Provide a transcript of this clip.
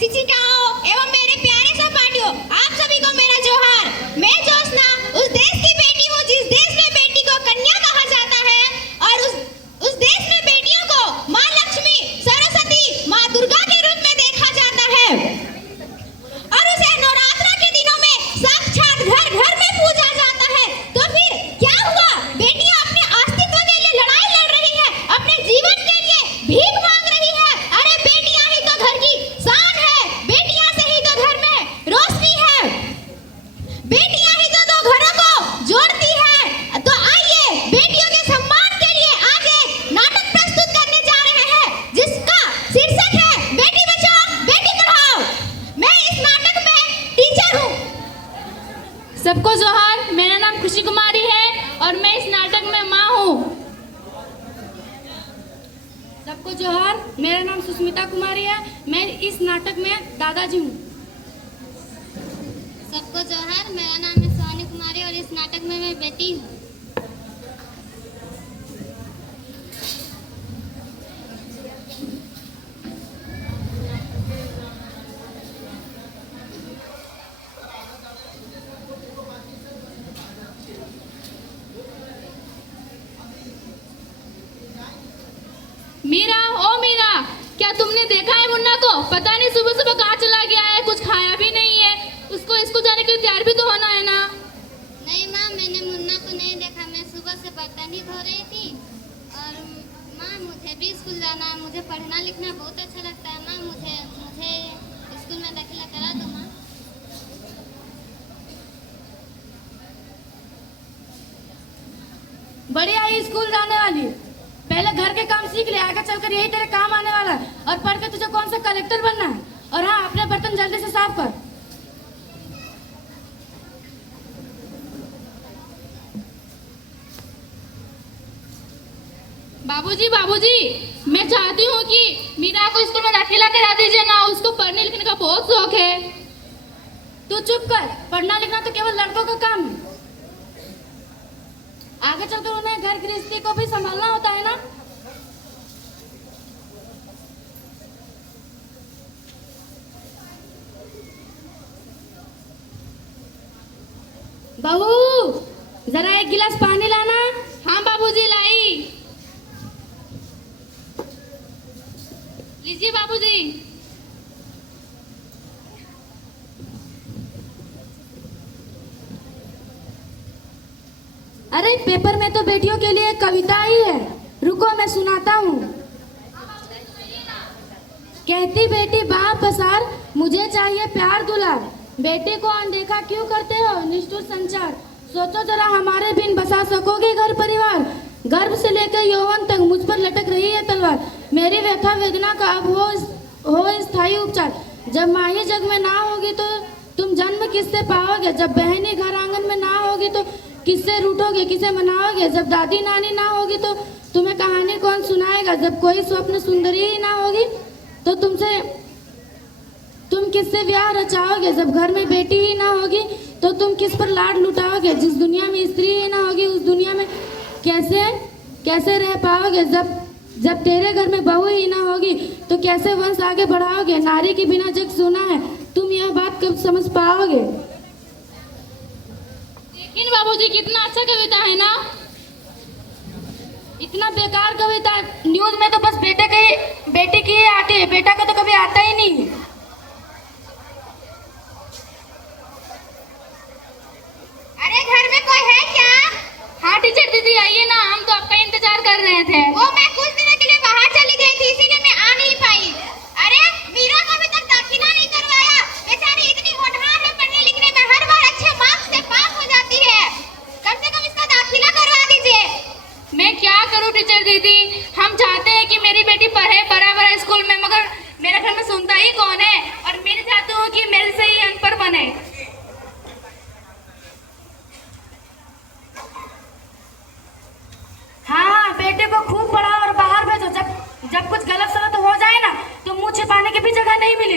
शिक्षिकाओं एवं मेरे प्यारे सहपाठियों, आप सभी को मेरा जोहार। मैं ज्योत्सना उस देश की बेटी हूँ जिस देश में बेटी को कन्या कहा जाता है और उस देश में बेटियों को माँ लक्ष्मी, सरस्वती, माँ दुर्गा के रूप में देखा जाता है और उसे नवरात्र के दिनों में साक्षात घर घर में पूजा जाता है। तो फिर क्या हुआ? बेटियां अपने अस्तित्व के लिए लड़ाई लड़ रही है, अपने जीवन के लिए भीख मांग रही है। अरे बेटियां ही तो घर की शान है, बेटियां से ही तो घर में रोशनी है, बेटियां ही तो दो घरों को जोड़ती है। तो आइए बेटियों के सम्मान के लिए आज एक नाटक प्रस्तुत करने जा रहे हैं जिसका शीर्षक है बेटी बचाओ बेटी पढ़ाओ। मैं इस नाटक में टीचर हूँ। सबको जोहार। मेरा नाम खुशी कुमारी है और मैं इस नाटक में माँ हूँ। सबको जोहार। मेरा नाम सुष्मिता कुमारी है, मैं इस नाटक में दादाजी हूँ। सबको जोहार। मेरा नाम है सोनी कुमारी और इस नाटक में मैं बेटी हूँ। मीरा, ओ मीरा, क्या तुमने देखा है मुन्ना को? पता नहीं सुबह सुबह कहाँ चला गया है, कुछ खाया भी नहीं है। उसको स्कूल जाने के लिए तैयार भी तो होना है ना। नहीं माँ, मैंने मुन्ना को नहीं देखा। मैं सुबह से बर्तन ही धो रही थी। और माँ, मुझे भी स्कूल जाना है, मुझे पढ़ना लिखना बहुत अच्छा लगता है। माँ, मुझे स्कूल में दाखिला करा दो माँ। बढ़िया ही स्कूल जाने वाली। पहले घर के काम सीख ले, आगे चलकर यही तेरे काम आने वाला है। और पढ़ के तुझे कौन सा कलेक्टर बनना है। और हाँ, अपने बर्तन जल्दी से साफ कर। बाबूजी, बाबूजी, मैं चाहती हूँ कि मीरा को स्कूल में दाखिला करा दीजिए ना। उसको पढ़ने लिखने का बहुत शौक है। तू चुप कर। पढ़ना लिखना तो केवल लड़कों का काम है। आगे चलकर उन्हें घर गृहस्थी को भी संभालना होता है ना। बहू, जरा एक गिलास पानी लाना। हाँ बाबूजी, लाई। लीजिए बाबूजी। अरे पेपर में तो बेटियों के लिए कविता ही है। रुको मैं सुनाता हूँ। कहती बेटी बाप पसार, मुझे चाहिए प्यार दुलार। बेटे को अनदेखा क्यों करते हो निष्ठुर संचार। सोचो जरा हमारे बिन बसा सकोगे घर परिवार। गर्भ से लेकर यौवन तक मुझ पर लटक रही है तलवार। मेरी व्यथा वेदना का अब हो स्थायी उपचार। जब माही जग में ना होगी तो तुम जन्म किससे पाओगे। जब बहनी घर आंगन में ना होगी तो किससे रूठोगे, किसे मनाओगे। जब दादी नानी ना होगी तो तुम्हें कहानी कौन सुनाएगा। जब कोई स्वप्न सुंदरी ही ना होगी तो तुम किससे ब्याह रचाओगे। जब घर में बेटी ही ना होगी तो तुम किस पर लाड लुटाओगे। जिस दुनिया में स्त्री ही ना होगी उस दुनिया में कैसे रह पाओगे। जब तेरे घर में बहू ही ना होगी तो कैसे वंश आगे बढ़ाओगे। नारी के बिना जग सोना है, तुम यह बात कब समझ पाओगे। लेकिन बाबूजी, कितना अच्छा कविता है ना। इतना बेकार कविता। न्यूज में तो बस बेटे की ही आती है, बेटा का तो कभी आता ही नहीं। अरे घर में कोई है क्या? हाँ टीचर दीदी, आइए ना, हम तो आपका इंतजार कर रहे थे। वो मैं कुछ दिनों के लिए बाहर चली गई थी, इसीलिए मैं आ नहीं पाई। अरे मीरा को अभी तक दाखिला नहीं करवाया। बेचारी इतनी होनहार है, पढ़ने लिखने में हर बार अच्छे मार्क्स से पास हो जाती है। कम से कम इसका दाखिला करवा दीजिए। मैं क्या करूं टीचर दीदी, हम चाहते हैं कि मेरी बेटी पढ़े बराबर स्कूल में, मगर मेरे घर में सुनता ही कौन है। और मैं चाहती हूँ कि मेरे से ही अनपढ़ बने। हाँ, बेटे को खूब पढ़ाओ और बाहर भेजो। जब कुछ गलत सलत हो जाए ना तो मुंह छिपाने की भी जगह नहीं मिलेगी।